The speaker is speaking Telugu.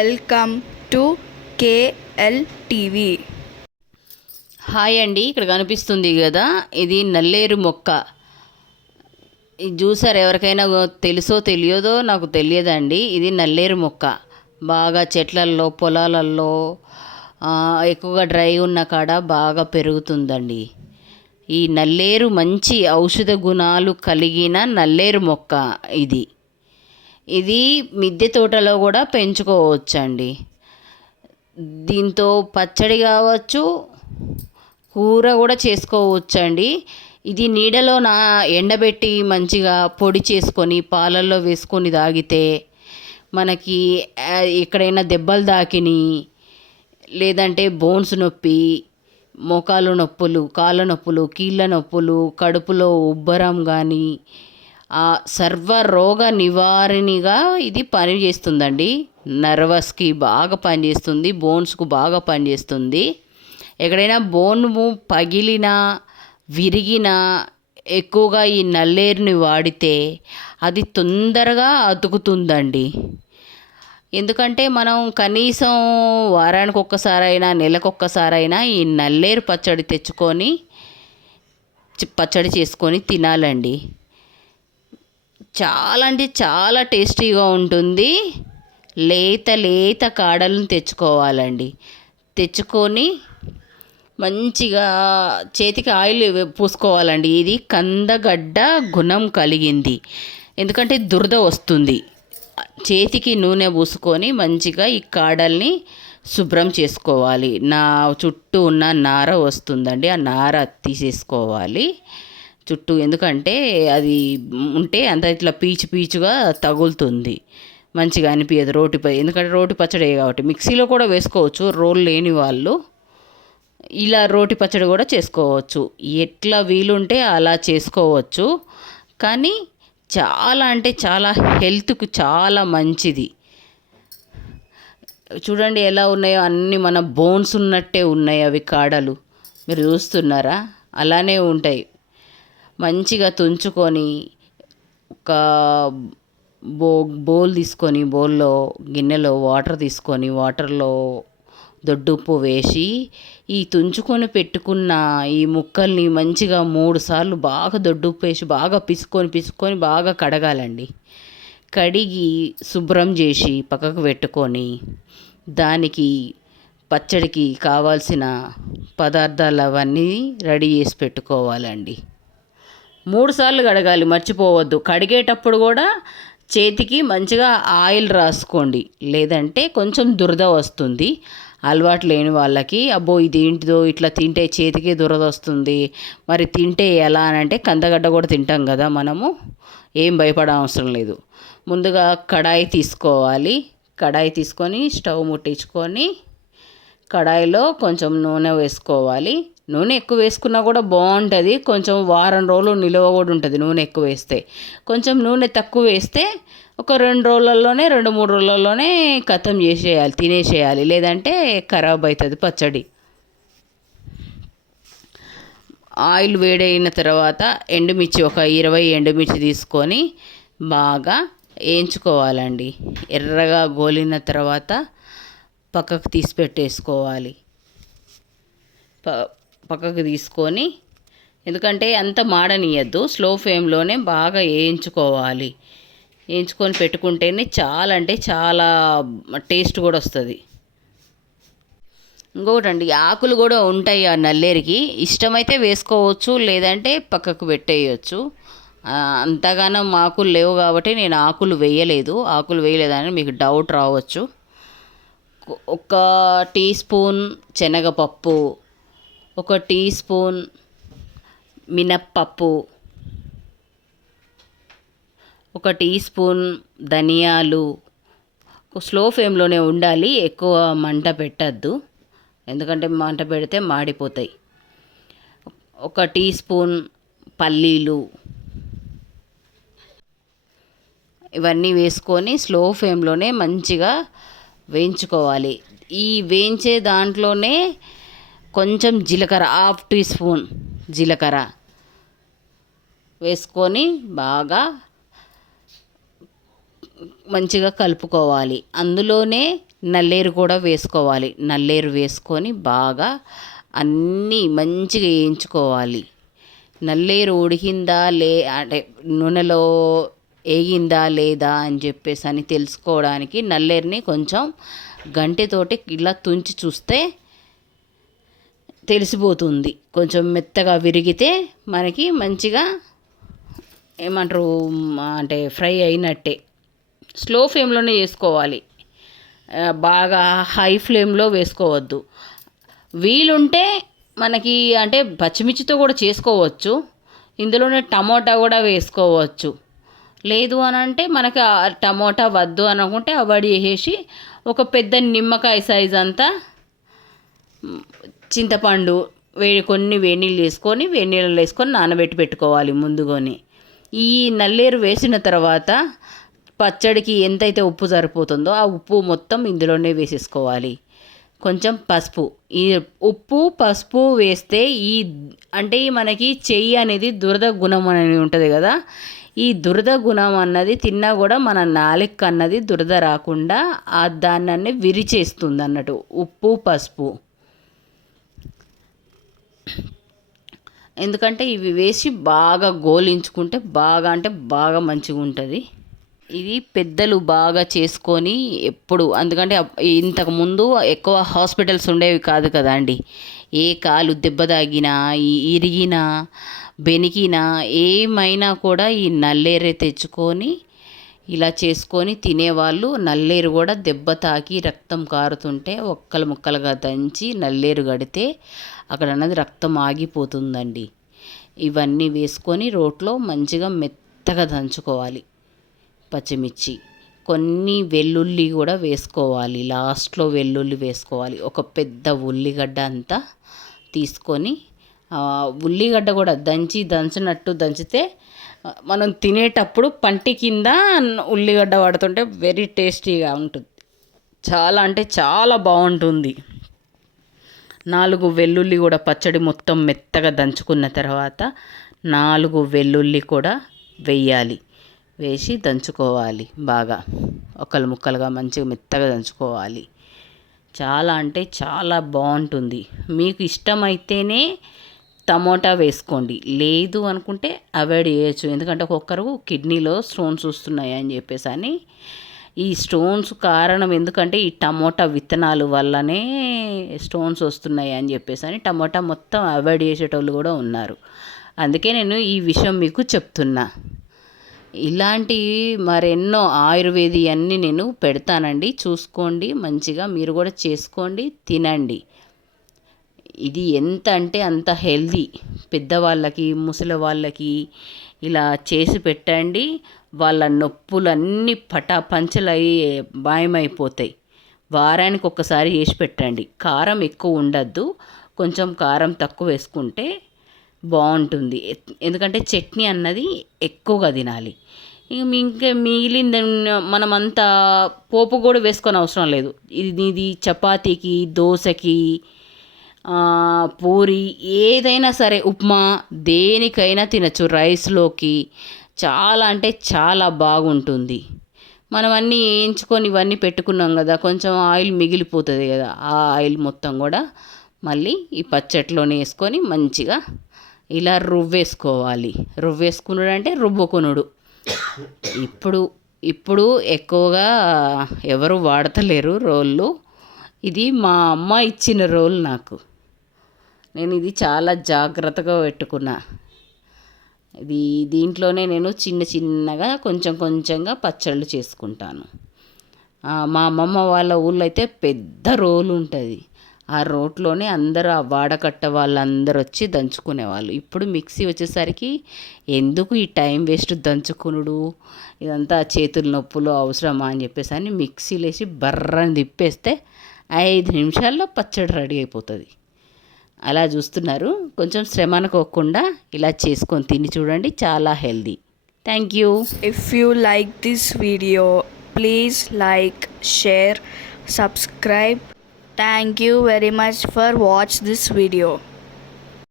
Welcome to KL TV. Hi అండి, ఇక్కడ కనిపిస్తుంది కదా, ఇది నల్లేరు మొక్క. ఇది చూసారు, ఎవరికైనా తెలుసో తెలియదో నాకు తెలియదండి. ఇది నల్లేరు మొక్క బాగా చెట్లల్లో, పొలాలల్లో, ఎక్కువగా డ్రై ఉన్న కాడ బాగా పెరుగుతుందండి. ఈ నల్లేరు మంచి ఔషధ గుణాలు కలిగిన నల్లేరు మొక్క ఇది. ఇది మిద్దె తోటలో కూడా పెంచుకోవచ్చండి. దీంతో పచ్చడి కావచ్చు, కూర కూడా చేసుకోవచ్చండి. ఇది నీడలో ఎండబెట్టి మంచిగా పొడి చేసుకొని పాలల్లో వేసుకొని తాగితే మనకి ఎక్కడైనా దెబ్బలు తాకిని, లేదంటే బోన్స్ నొప్పి, మోకాలు నొప్పులు, కాళ్ళ నొప్పులు, కీళ్ళ నొప్పులు, కడుపులో ఉబ్బరం కానీ సర్వరోగ నివారణగా ఇది పనిచేస్తుందండి. నర్వస్కి బాగా పనిచేస్తుంది, బోన్స్కు బాగా పనిచేస్తుంది. ఎక్కడైనా బోన్ పగిలినా, విరిగినా ఎక్కువగా ఈ నల్లేరుని వాడితే అది తొందరగా అతుకుతుందండి. ఎందుకంటే మనం కనీసం వారానికి ఒక్కసారైనా, నెలకొక్కసారైనా ఈ నల్లేరు పచ్చడి తెచ్చుకొని పచ్చడి చేసుకొని తినాలండి. చాలా అంటే చాలా టేస్టీగా ఉంటుంది. లేత లేత కాడలను తెచ్చుకోవాలండి. తెచ్చుకొని మంచిగా చేతికి ఆయిల్ పూసుకోవాలండి. ఇది కందగడ్డ గుణం కలిగింది. ఎందుకంటే దురద వస్తుంది. చేతికి నూనె పూసుకొని మంచిగా ఈ కాడల్ని శుభ్రం చేసుకోవాలి. చుట్టూ ఉన్న నార వస్తుందండి, ఆ నార తీసేసుకోవాలి చుట్టూ. ఎందుకంటే అది ఉంటే అంత ఇట్లా పీచు పీచుగా తగులుతుంది, మంచిగా అనిపించదు రోటిపై. ఎందుకంటే రోటి పచ్చడి కాబట్టి మిక్సీలో కూడా వేసుకోవచ్చు. రోల్ లేని వాళ్ళు ఇలా రోటి పచ్చడి కూడా చేసుకోవచ్చు. ఎట్లా వీలుంటే అలా చేసుకోవచ్చు. కానీ చాలా అంటే చాలా హెల్త్కు చాలా మంచిది. చూడండి ఎలా ఉన్నాయో, అన్నీ మన బోన్స్ ఉన్నట్టే ఉన్నాయి అవి కాడలు. మీరు చూస్తున్నారా? అలానే ఉంటాయి. మంచిగా తుంచుకొని ఒక బౌల్ తీసుకొని, బౌల్లో గిన్నెలో వాటర్ తీసుకొని, వాటర్లో దొడ్డుప్పు వేసి ఈ తుంచుకొని పెట్టుకున్న ఈ ముక్కల్ని మంచిగా 3 సార్లు బాగా దొడ్డుప్పు వేసి బాగా పిసుకొని బాగా కడగాలండి. కడిగి శుభ్రం చేసి పక్కకు పెట్టుకొని దానికి పచ్చడికి కావాల్సిన పదార్థాలు అవన్నీ రెడీ చేసి పెట్టుకోవాలండి. 3 సార్లు కడగాలి, మర్చిపోవద్దు. కడిగేటప్పుడు కూడా చేతికి మంచిగా ఆయిల్ రాసుకోండి, లేదంటే కొంచెం దురద వస్తుంది. అలవాటు లేని వాళ్ళకి అబ్బో ఇదేంటిదో ఇట్లా తింటే చేతికి దురద వస్తుంది, మరి తింటే ఎలా అని అంటే, కందగడ్డ కూడా తింటాం కదా మనము, ఏం భయపడ అవసరం లేదు. ముందుగా కడాయి తీసుకోవాలి. కడాయి తీసుకొని స్టవ్ ముట్టించుకొని కడాయిలో కొంచెం నూనె వేసుకోవాలి. నూనె ఎక్కువ వేసుకున్నా కూడా బాగుంటుంది. కొంచెం వారం రోజులు నిలువ కూడా ఉంటుంది నూనె ఎక్కువ వేస్తే. కొంచెం నూనె తక్కువ వేస్తే ఒక 2 రోజులలోనే, 2-3 రోజులలోనే ఖతం చేసేయాలి, తినేసేయాలి. లేదంటే ఖరాబ్ అవుతుంది పచ్చడి. ఆయిల్ వేడైన తర్వాత ఎండుమిర్చి ఒక 20 ఎండుమిర్చి తీసుకొని బాగా వేయించుకోవాలండి. ఎర్రగా గోలిన తర్వాత పక్కకు తీసి పెట్టేసుకోవాలి. పక్కకు తీసుకొని, ఎందుకంటే అంత మాడనీయద్దు, స్లో ఫ్లేమ్లోనే బాగా వేయించుకోవాలి. వేయించుకొని పెట్టుకుంటేనే చాలా అంటే చాలా టేస్ట్ కూడా వస్తుంది. ఇంకొకటండి, ఆకులు కూడా ఉంటాయి ఆ నల్లేరికి. ఇష్టమైతే వేసుకోవచ్చు, లేదంటే పక్కకు పెట్టేయచ్చు. అంతగానో ఆకులు లేవు కాబట్టి నేను ఆకులు వేయలేదని మీకు డౌట్ రావచ్చు. 1 టీ స్పూన్ శనగపప్పు, 1 టీ స్పూన్ మినప్పప్పు, 1 టీ స్పూన్ ధనియాలు. స్లో ఫ్లేమ్లోనే ఉండాలి, ఎక్కువ మంట పెట్టద్దు, ఎందుకంటే మంట పెడితే మాడిపోతాయి. 1 టీ స్పూన్ పల్లీలు, ఇవన్నీ వేసుకొని స్లో ఫ్లేమ్లోనే మంచిగా వేయించుకోవాలి. ఈ వేయించే దాంట్లోనే కొంచెం జీలకర్ర, 1/2 టీ స్పూన్ జీలకర్ర వేసుకొని బాగా మంచిగా కలుపుకోవాలి. అందులోనే నల్లేరు కూడా వేసుకోవాలి. నల్లేరు వేసుకొని బాగా అన్నీ మంచిగా వేయించుకోవాలి. నల్లేరు ఉడికిందా అంటే నూనెలో వేగిందా లేదా అని చెప్పేసి అని తెలుసుకోవడానికి నల్లేరుని కొంచెం గంటెతోటి ఇలా తుంచి చూస్తే తెలిసిపోతుంది. కొంచెం మెత్తగా విరిగితే మనకి మంచిగా ఏమంటారు అంటే ఫ్రై అయినట్టే. స్లో ఫ్లేమ్లోనే చేసుకోవాలి, బాగా హై ఫ్లేమ్లో వేసుకోవద్దు. వీలుంటే మనకి అంటే పచ్చిమిర్చితో కూడా చేసుకోవచ్చు, ఇందులోనే టమోటా కూడా వేసుకోవచ్చు. లేదు అని అంటే మనకి టమోటా వద్దు అనుకుంటే అవాయిడ్ చేసేసి ఒక పెద్ద నిమ్మకాయ సైజ్ అంతా చింతపండు కొన్ని వేడినీళ్ళు వేసుకొని వేడినీళ్ళలో వేసుకొని నానబెట్టి పెట్టుకోవాలి ముందుగానే. ఈ నల్లేరు వేసిన తర్వాత పచ్చడికి ఎంతైతే ఉప్పు సరిపోతుందో ఆ ఉప్పు మొత్తం ఇందులోనే వేసేసుకోవాలి. కొంచెం పసుపు, ఈ ఉప్పు పసుపు వేస్తే అంటే మనకి చెయ్యి అనేది దురద గుణం అనేది ఉంటుంది కదా, ఈ దురద గుణం అన్నది తిన్నా కూడా మన నాలుక అన్నది దురద రాకుండా దాన్ని విరిచేస్తుంది అన్నట్టు ఉప్పు పసుపు. ఎందుకంటే ఇవి వేసి బాగా గోలించుకుంటే బాగా అంటే బాగా మంచిగా ఉంటుంది. ఇది పెద్దలు బాగా చేసుకొని ఎప్పుడు, ఎందుకంటే ఇంతకుముందు ఎక్కువ హాస్పిటల్స్ ఉండేవి కాదు కదా అండి. ఏ కాలు దెబ్బ తాగినా ఇరిగినా బెనికినా ఏమైనా కూడా ఈ నల్లేరే తెచ్చుకొని ఇలా చేసుకొని తినేవాళ్ళు. నల్లేరు కూడా దెబ్బ తాకి రక్తం కారుతుంటే ఒక్కలు ముక్కలుగా దంచి నల్లేరు గడితే అక్కడ అన్నది రక్తం ఆగిపోతుందండి. ఇవన్నీ వేసుకొని రోట్లో మంచిగా మెత్తగా దంచుకోవాలి. పచ్చిమిర్చి, కొన్ని వెల్లుల్లి కూడా వేసుకోవాలి, లాస్ట్లో వెల్లుల్లి వేసుకోవాలి. ఒక పెద్ద ఉల్లిగడ్డ అంతా తీసుకొని, ఉల్లిగడ్డ కూడా దంచినట్టు దంచితే మనం తినేటప్పుడు పంటి కింద ఉల్లిగడ్డ పడుతుంటే వెరీ టేస్టీగా ఉంటుంది. చాలా అంటే చాలా బాగుంటుంది. 4 వెల్లుల్లి కూడా పచ్చడి మొత్తం మెత్తగా దంచుకున్న తర్వాత 4 వెల్లుల్లి కూడా వేయాలి. వేసి దంచుకోవాలి బాగా, ఒక్కలు ముక్కలుగా మంచిగా మెత్తగా దంచుకోవాలి. చాలా అంటే చాలా బాగుంటుంది. మీకు ఇష్టమైతేనే టమోటా వేసుకోండి, లేదు అనుకుంటే అవాయిడ్ చేయొచ్చు. ఎందుకంటే ఒక్కొక్కరు కిడ్నీలో స్టోన్స్ వస్తున్నాయి అని చెప్పేసి అని. ఈ స్టోన్స్ కారణం ఎందుకంటే ఈ టమోటా విత్తనాలు వల్లనే స్టోన్స్ వస్తున్నాయి అని చెప్పేసి అని టమోటా మొత్తం అవాయిడ్ చేసేటోళ్ళు కూడా ఉన్నారు. అందుకే నేను ఈ విషయం మీకు చెప్తున్నా. ఇలాంటి మరెన్నో ఆయుర్వేది అన్నీ నేను పెడతానండి, చూసుకోండి. మంచిగా మీరు కూడా చేసుకోండి, తినండి. ఇది ఎంత అంటే అంత హెల్దీ. పెద్దవాళ్ళకి ముసలి వాళ్ళకి ఇలా చేసి పెట్టండి, వాళ్ళ నొప్పులన్నీ పంచలయ్యి మాయమైపోతాయి. వారానికి ఒక్కసారి చేసి పెట్టండి. కారం ఎక్కువ ఉండద్దు, కొంచెం కారం తక్కువ వేసుకుంటే బాగుంటుంది. ఎందుకంటే చట్నీ అన్నది ఎక్కువగా తినాలి. ఇంకా మిగిలింది మనమంతా పోపు కూడా వేసుకొని అవసరం లేదు. ఇది చపాతీకి, దోశకి, పూరి, ఏదైనా సరే ఉప్మా, దేనికైనా తినచ్చు. రైస్లోకి చాలా అంటే చాలా బాగుంటుంది. మనం అన్నీ వేయించుకొని ఇవన్నీ పెట్టుకున్నాం కదా, కొంచెం ఆయిల్ మిగిలిపోతుంది కదా, ఆ ఆయిల్ మొత్తం కూడా మళ్ళీ ఈ పచ్చట్లోనే వేసుకొని మంచిగా ఇలా రువ్వేసుకోవాలి. రువ్వేసుకున్నాడు అంటే రుబ్బుకునుడు. ఇప్పుడు ఎక్కువగా ఎవరు వాడతలేరు రోళ్ళు. ఇది మా అమ్మ ఇచ్చిన రోల్ నాకు. నేను ఇది చాలా జాగ్రత్తగా పెట్టుకున్నా. దీంట్లోనే నేను చిన్నగా కొంచెంగా పచ్చళ్ళు చేసుకుంటాను. మా అమ్మమ్మ వాళ్ళ ఊళ్ళో అయితే పెద్ద రోలు ఉంటుంది. ఆ రోట్లోనే అందరూ ఆ వాడకట్ట వాళ్ళందరూ వచ్చి దంచుకునేవాళ్ళు. ఇప్పుడు మిక్సీ వచ్చేసరికి ఎందుకు ఈ టైం వేస్ట్ దంచుకునుడు, ఇదంతా చేతుల నొప్పులు అవసరమా అని చెప్పేసి అని మిక్సీలో వేసి బర్రని తిప్పేస్తే 5 నిమిషాల్లో పచ్చడి రెడీ అయిపోతుంది. అలా చూస్తున్నారు. కొంచెం శ్రమ అనుకోకుండా ఇలా చేసుకొని తిని చూడండి, చాలా healthy. Thank you. If you like this video, please like, share, subscribe. Thank you very much for watch this video.